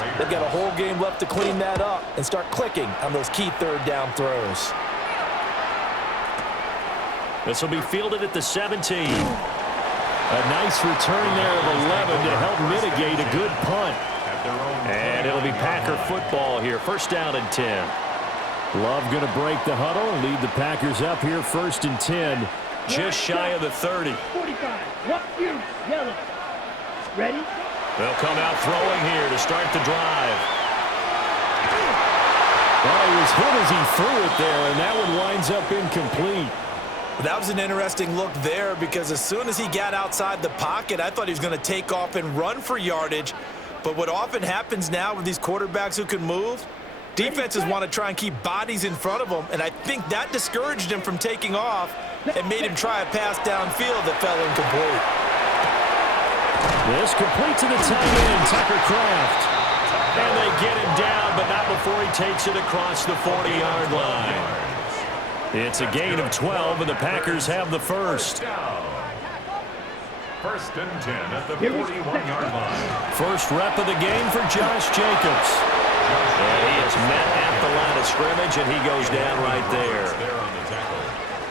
Raiders. They've got a whole game left to clean that up and start clicking on those key third down throws. This will be fielded at the 17. A nice return there of 11 to help mitigate a good punt. And it'll be Packer football here. First down and 10. Love going to break the huddle, lead the Packers up here first and 10. Just shy of the 30. 45. What you? Yellow. Ready? They'll come out throwing here to start the drive. Well, he was hit as he threw it there, and that one winds up incomplete. That was an interesting look there because as soon as he got outside the pocket, I thought he was going to take off and run for yardage. But what often happens now with these quarterbacks who can move, defenses want to try and keep bodies in front of them, and I think that discouraged him from taking off and made him try a pass downfield that fell incomplete. This complete to the tight end, Tucker Kraft. And they get him down, but not before he takes it across the 40-yard line. It's a gain of 12, and the Packers have the first. First and 10 at the 41-yard line. First rep of the game for Josh Jacobs. And he is met at the line of scrimmage, and he goes down right there.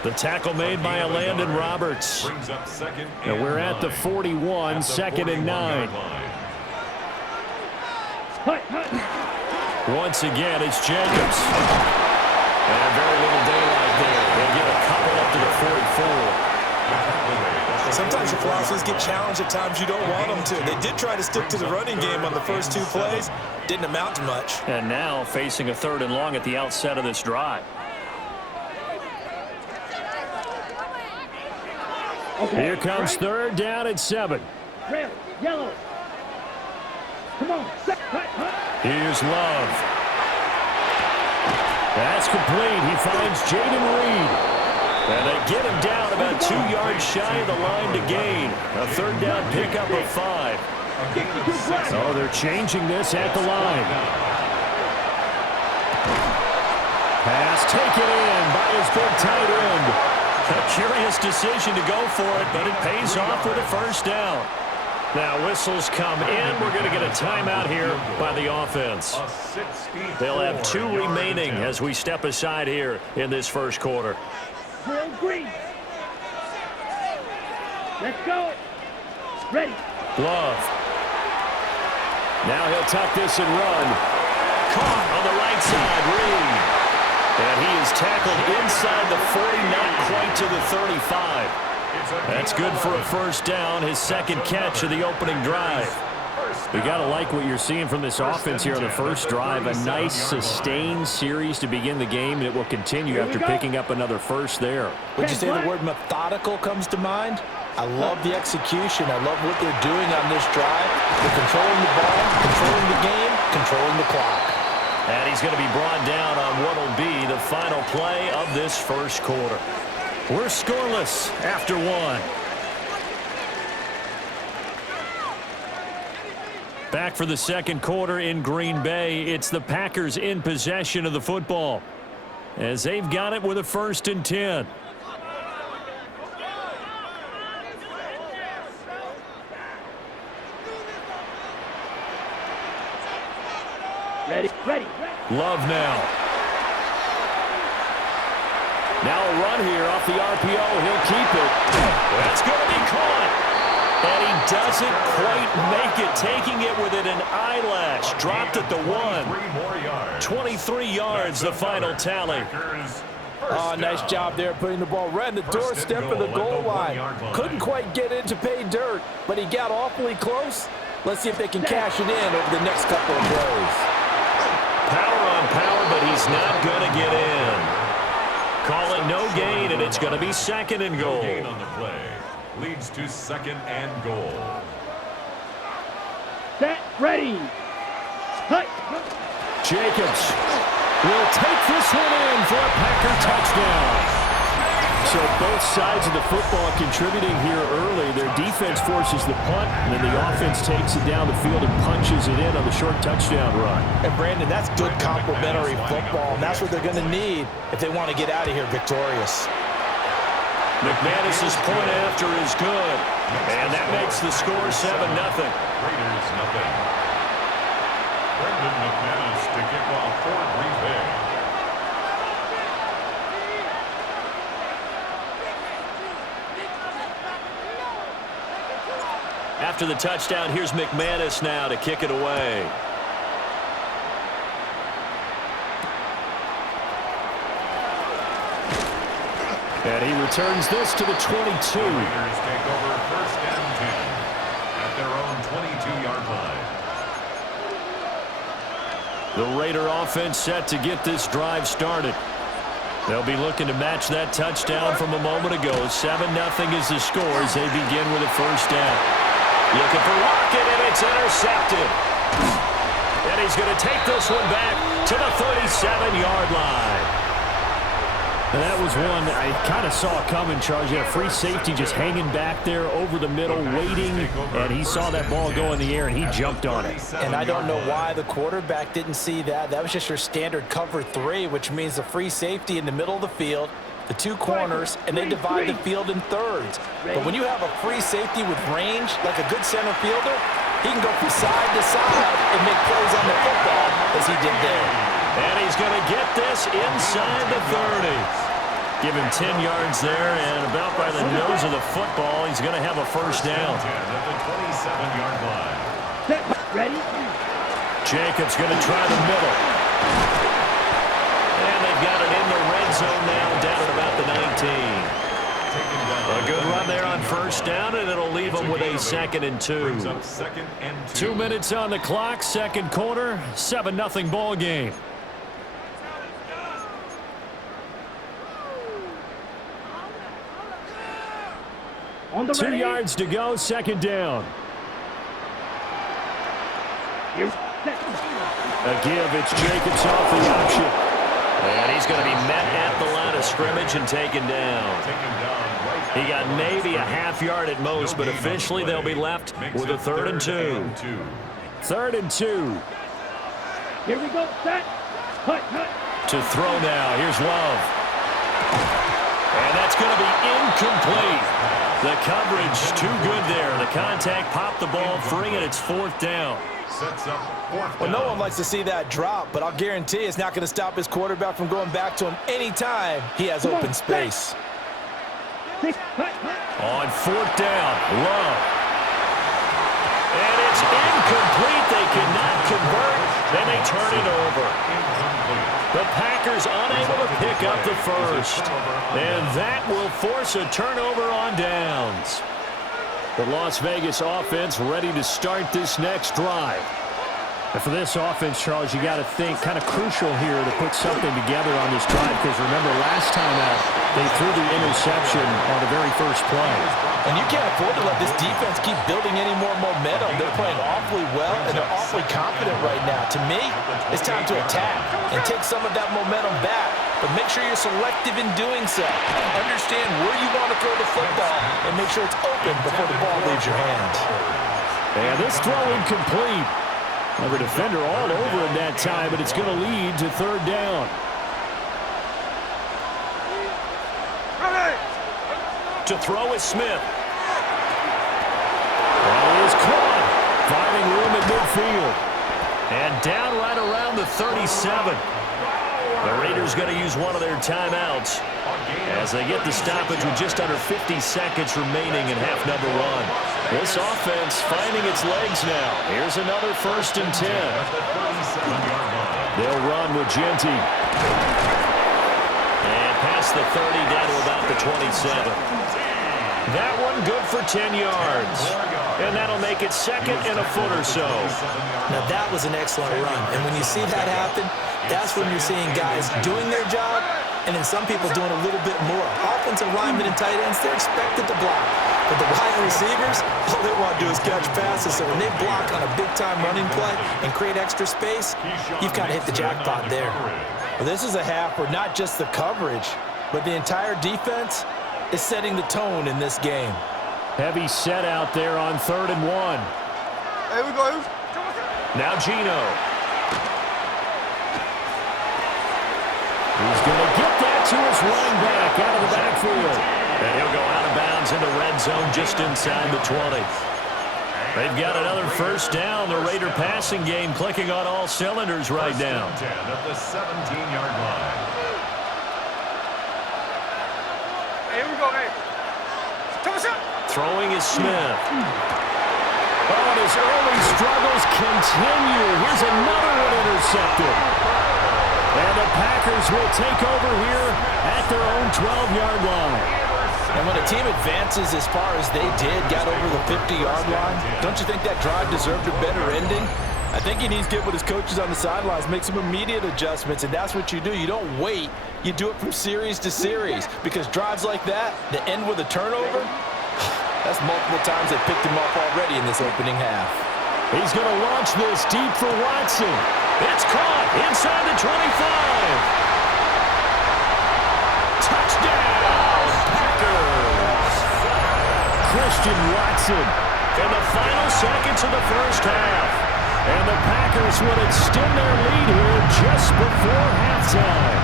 The tackle made by Landon Roberts. And we're at the 41, second and 9. Once again, it's Jacobs. And very little daylight there. They'll get a couple up to the 44. Sometimes your philosophies get challenged at times you don't want them to. They did try to stick to the running game on the first two plays. Didn't amount to much. And now facing a third and long at the outset of this drive. Here comes third down at 7. Red, yellow. Come on. Here's Love. That's complete. He finds Jaden Reed. And they get him down about 2 yards shy of the line to gain. A third down pickup of 5. Oh, they're changing this at the line. Pass taken in by his big tight end. A curious decision to go for it, but it pays off with a first down. Now whistles come in. We're going to get a timeout here by the offense. They'll have 2 remaining as we step aside here in this first quarter. Green. Let's go. Ready. Love. Now he'll tuck this and run. Caught on the right side, Reed. And he is tackled inside the 40, not quite to the 35. That's good for a first down, his second catch of the opening drive. We got to like what you're seeing from this offense here on the first drive. A nice, sustained series to begin the game, and it will continue after picking up another first there. Would you say the word methodical comes to mind? I love the execution. I love what they're doing on this drive. They're controlling the ball, controlling the game, controlling the clock. And he's going to be brought down on what will be the final play of this first quarter. We're scoreless after 1. Back for the second quarter in Green Bay. It's the Packers in possession of the football as they've got it with a first and 10. Ready. Love now. Now a run here off the RPO. He'll keep it. That's going to be caught. And he doesn't quite make it, taking it within an eyelash. Dropped at the 1. 23 yards, the final tally. Oh, nice job there putting the ball right in the doorstep of the goal line. Couldn't quite get in to pay dirt, but he got awfully close. Let's see if they can cash it in over the next couple of plays. Power on power, but he's not going to get in. Call it no gain, and it's going to be second and goal. No gain on the play. Leads to second and goal. Set. Ready. Hut. Jacobs will take this one in for a Packer touchdown. So both sides of the football contributing here early. Their defense forces the punt, and then the offense takes it down the field and punches it in on the short touchdown run. And Brandon, that's good complementary football, and that's what they're going to need if they want to get out of here victorious. McManus's point after is good, and that makes the score 7-0. Raiders 0. after the touchdown, here's McManus now to kick it away. And he returns this to the 22. The Raiders take over 1st and 10 at their own 22-yard line. The Raider offense set to get this drive started. They'll be looking to match that touchdown from a moment ago. 7-0 is the score as they begin with a first down. Looking for Lockett, and it's intercepted. And he's going to take this one back to the 37-yard line. And that was one I kind of saw coming, Charles. You had a free safety just hanging back there over the middle, waiting, and he saw that ball go in the air, and he jumped on it. And I don't know why the quarterback didn't see that. That was just your standard cover 3, which means the free safety in the middle of the field, the 2 corners, and they divide the field in thirds. But when you have a free safety with range, like a good center fielder, he can go from side to side and make plays on the football as he did there. And he's going to get this inside the 30. Give him 10 yards there, and about by the nose of the football, he's going to have a first down. At the 27-yard line. Set. Ready? Jacobs going to try the middle. And they've got it in the red zone now, down at about the 19. A good run there on first down, and it'll leave them with a 2nd and 2. 2 minutes on the clock, second quarter, 7-0 ball game. On the 2 ready. yards to go, second down. Here's set. A give, it's Jacobs off the option. And he's going to be met at the line of scrimmage and taken down. He got maybe a half yard at most, but officially they'll be left with a 3rd and 2. 3rd and 2. Here we go. Set. Hut, hut. To throw now. Here's Love. And that's going to be incomplete. The coverage too good there. The contact popped the ball free, and it's 4th down. Sets up 4th down. Well, no one likes to see that drop, but I'll guarantee it's not going to stop his quarterback from going back to him anytime he has open space. 6. Hut, hut. On 4th down, Love. And it's incomplete. They cannot convert. Then they turn it over. The Packers unable to pick up the first. And that will force a turnover on downs. The Las Vegas offense ready to start this next drive. And for this offense, Charles, you got to think kind of crucial here to put something together on this drive, because remember last time out, they threw the interception on the very first play. And you can't afford to let this defense keep building any more momentum. They're playing awfully well, and they're awfully confident right now. To me, it's time to attack and take some of that momentum back, but make sure you're selective in doing so. Understand where you want to throw the football and make sure it's open before the ball leaves your hands. And this throw incomplete. Well, the defender all over him that time, but it's going to lead to 3rd down. To throw is Smith. And he is caught, finding room at midfield. And down right around the 37. The Raiders going to use one of their timeouts as they get the stoppage with just under 50 seconds remaining in half number 1. This offense finding its legs now. Here's another 1st and 10. They'll run with Genty. And past the 30 down to about the 27. That one good for 10 yards. And that'll make it 2nd and a foot or so. Now that was an excellent run, and when you see that happen, that's when you're seeing guys doing their job, and then some people doing a little bit more. Offensive linemen and tight ends, they're expected to block. But the wide receivers, all they want to do is catch passes. So when they block on a big-time running play and create extra space, you've kind of hit the jackpot there. Well, this is a half where not just the coverage, but the entire defense is setting the tone in this game. Heavy set out there on 3rd and 1. Here we go. Now Gino. He's going to get that to his running back out of the backfield. And he'll go out of bounds in the red zone just inside the 20. They've got another first down. The Raider passing game clicking on all cylinders right now. 10 at the 17-yard line. Here we go, hey. Thomas up. Throwing is Smith. Oh, and his early struggles continue. Here's another one intercepted. And the Packers will take over here at their own 12-yard line. And when a team advances as far as they did, got over the 50-yard line, don't you think that drive deserved a better ending? I think he needs to get with his coaches on the sidelines, make some immediate adjustments, and that's what you do. You don't wait. You do it from series to series, because drives like that end with a turnover, that's multiple times they picked him up already in this opening half. He's going to launch this deep for Watson. It's caught inside the 25. Touchdown, Packers. Christian Watson in the final seconds of the first half. And the Packers will extend their lead here just before halftime.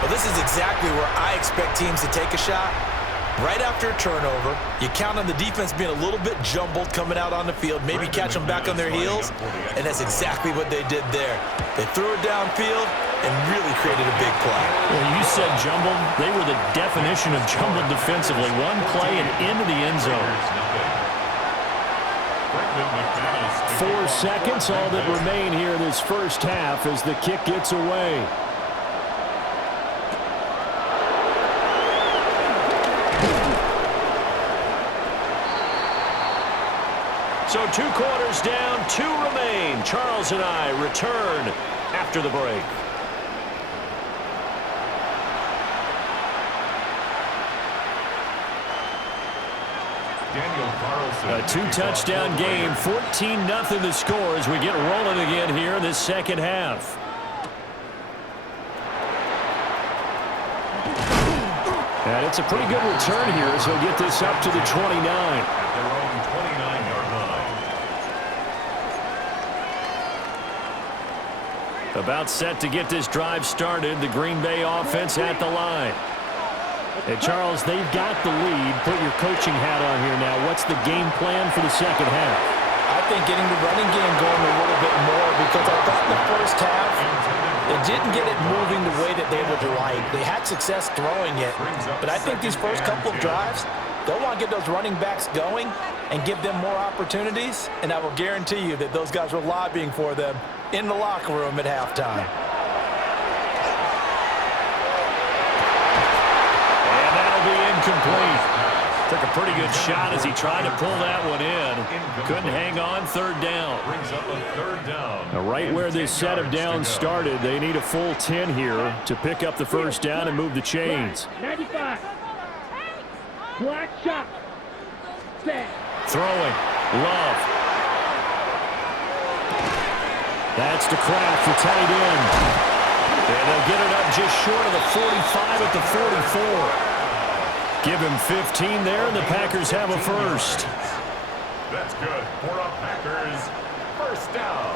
Well, this is exactly where I expect teams to take a shot. Right after a turnover, you count on the defense being a little bit jumbled coming out on the field, maybe catch them back on their heels, and that's exactly what they did there. They threw it downfield and really created a big play. Well, you said jumbled. They were the definition of jumbled defensively. One play and into the end zone. 4 seconds, all that remain here this first half as the kick gets away. So 2 quarters down, 2 remain. Charles and I return after the break. A 2-touchdown game, 14-0 the score as we get rolling again here in this second half. And it's a pretty good return here as he'll get this up to the 29. At their own 29-yard line. About set to get this drive started. The Green Bay offense at the line. Hey, Charles, they've got the lead. Put your coaching hat on here now. What's the game plan for the second half? I think getting the running game going a little bit more, because I thought in the first half they didn't get it moving the way that they would like. They had success throwing it, but I think these first couple of drives, they'll want to get those running backs going and give them more opportunities, and I will guarantee you that those guys were lobbying for them in the locker room at halftime. Incomplete. Took a pretty good shot as he tried to pull that one in. Couldn't hang on. Third down. Brings up a third down. Now, right where this set of downs started, they need a full 10 here to pick up the first down and move the chains. 95. Black shot. Set. Throwing. Love. That's to Kraft, the tight end. And they'll get it up just short of the 45 at the 44. Give him 15 there, and the Packers have a first. That's good for a Packers first down.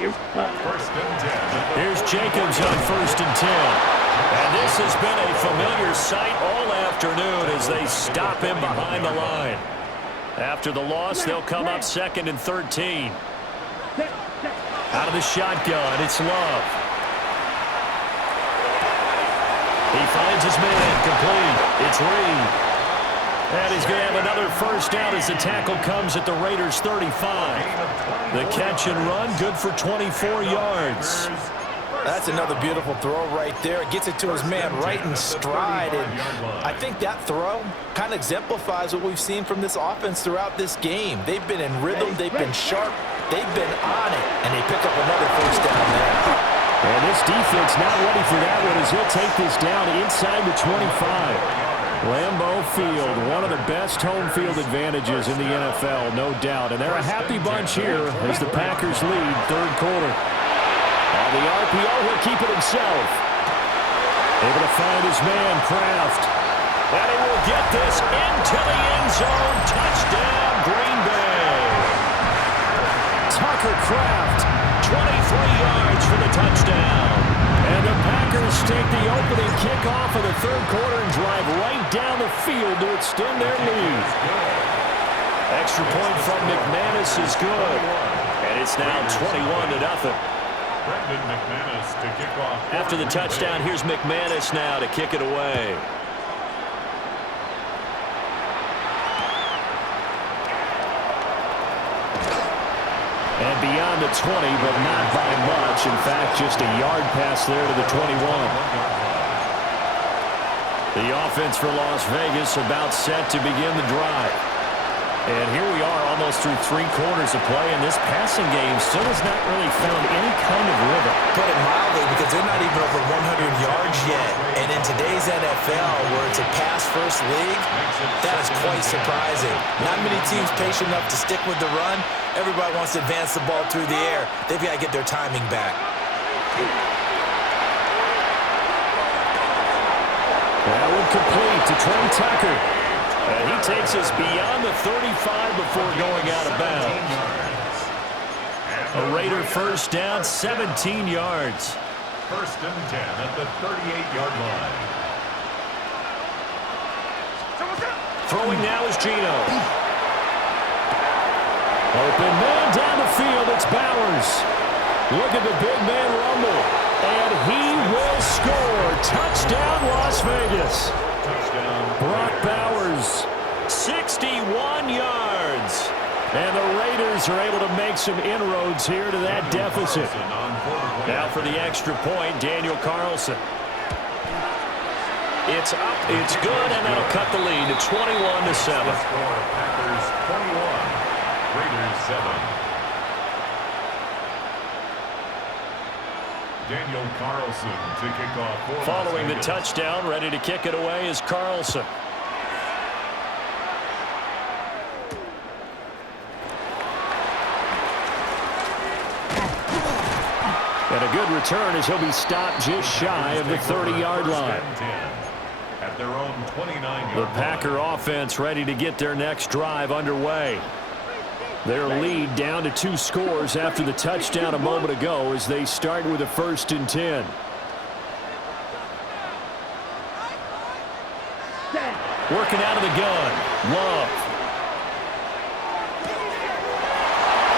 First and 10. Here's Jacobs on first and 10. And this has been a familiar sight all afternoon as they stop him behind the line. After the loss, they'll come up 2nd and 13. Out of the shotgun, it's Love. He finds his man, complete. It's Reed. And he's going to have another first down as the tackle comes at the Raiders' 35. The catch and run, good for 24 yards. That's another beautiful throw right there. It gets it to his man right in stride. And I think that throw kind of exemplifies what we've seen from this offense throughout this game. They've been in rhythm. They've been sharp. They've been on it. And they pick up another first down there. And this defense not ready for that one as he'll take this down inside the 25. Lambeau Field, one of the best home field advantages in the NFL, no doubt. And they're a happy bunch here as the Packers lead third quarter. On the RPO, he'll keep it himself. Able to find his man, Kraft. And he will get this into the end zone. Touchdown, Green Bay. Tucker Kraft. 23 yards for the touchdown. And the Packers take the opening kickoff of the third quarter and drive right down the field to extend their lead. Extra point from McManus is good. And it's now 21-0. Brendan McManus to kick off. After the touchdown, here's McManus now to kick it away. And beyond the 20, but not by much. In fact, just a yard pass there to the 21. The offense for Las Vegas about set to begin the drive. And here we are almost through 3 quarters of play, and this passing game still has not really found any kind of rhythm. Put it mildly, because they're not even over 100 yards yet. And in today's NFL, where it's a pass-first league, that is quite surprising. Not many teams patient enough to stick with the run. Everybody wants to advance the ball through the air. They've got to get their timing back. That would complete to Trey Tucker. And he takes us beyond the 35 before going out of bounds. A Raider first down, 17 yards. First and 10 at the 38-yard line. Throwing now is Geno. Open man down the field. It's Bowers. Look at the big man rumble. And he will score. Touchdown, Las Vegas. Touchdown. Brock Bowers, 61 yards. And the Raiders are able to make some inroads here to that deficit. Now for the extra point, Daniel Carlson. It's up, it's good, and that'll cut the lead to 21-7. Packers 21, Raiders 7. Daniel Carlson to kick off. Following the touchdown, ready to kick it away is Carlson. And a good return as he'll be stopped just shy of the 30-yard line. At their own 29-yard The Packer offense ready to get their next drive underway. Their lead down to 2 scores after the touchdown a moment ago as they start with a 1st and 10. Working out of the gun. Love.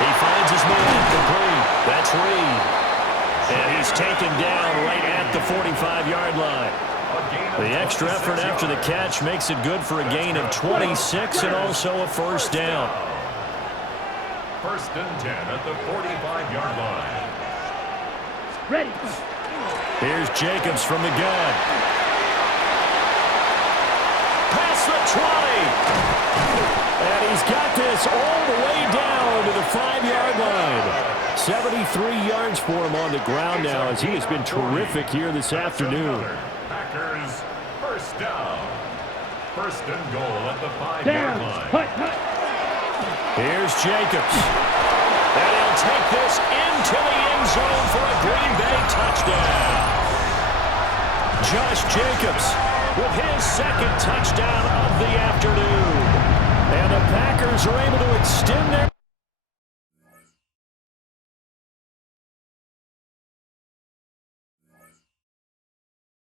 He finds his man complete. That's Reed. And he's taken down right at the 45-yard line. The extra effort after the catch makes it good for a gain of 26 and also a 1st down. First and 10 at the 45-yard line. Ready. Here's Jacobs from the gun. Past the 20. And he's got this all the way down to the 5-yard line. 73 yards for him on the ground now as he has been terrific here this afternoon. Packers first down. First and goal at the 5-yard line. Here's Jacobs. And he'll take this into the end zone for a Green Bay touchdown. Josh Jacobs with his 2nd touchdown of the afternoon. And the Packers are able to extend their